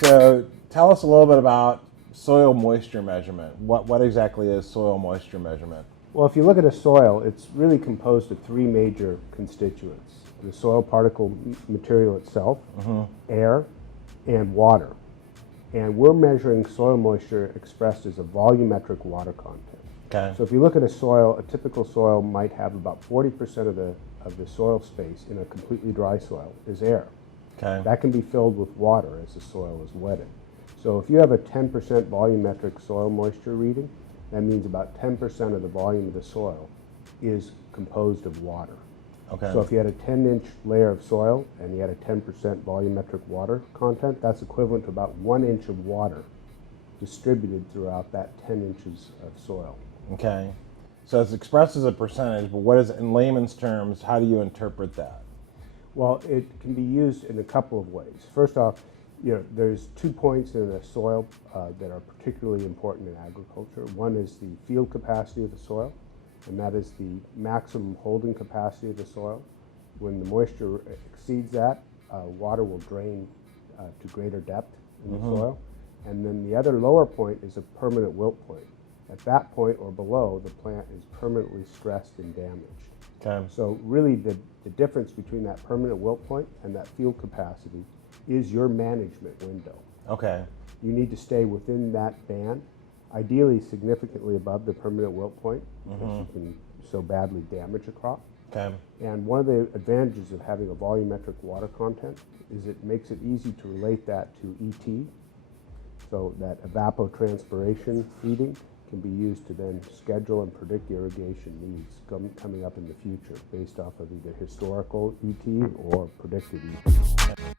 So tell us a little bit about soil moisture measurement. What exactly is soil moisture measurement? Well, if you look at a soil, it's really composed of three major constituents: the soil particle material itself, air, and water. And we're measuring soil moisture expressed as a volumetric water content. Okay. So if you look at a soil, a typical soil might have about 40% of the soil space in a completely dry soil is air. Okay. That can be filled with water as the soil is wetted. So if you have a 10% volumetric soil moisture reading, that means about 10% of the volume of the soil is composed of water. Okay. So if you had a 10-inch layer of soil and you had a 10% volumetric water content, that's equivalent to about 1 inch of water distributed throughout that 10 inches of soil. Okay. So it's expressed as a percentage, but what is it in layman's terms? How do you interpret that? Well, it can be used in a couple of ways. First off, there's 2 points in the soil that are particularly important in agriculture. One is the field capacity of the soil, and that is the maximum holding capacity of the soil. When the moisture exceeds that, water will drain to greater depth in the soil. And then the other lower point is a permanent wilt point. At that point or below, the plant is permanently stressed and damaged. Okay. So really the difference between that permanent wilt point and that field capacity is your management window. Okay. You need to stay within that band, ideally significantly above the permanent wilt point, because you can so badly damage a crop. Okay. And one of the advantages of having a volumetric water content is it makes it easy to relate that to ET, so that evapotranspiration reading can be used to then schedule and predict irrigation needs coming up in the future based off of either historical ET or predicted ET.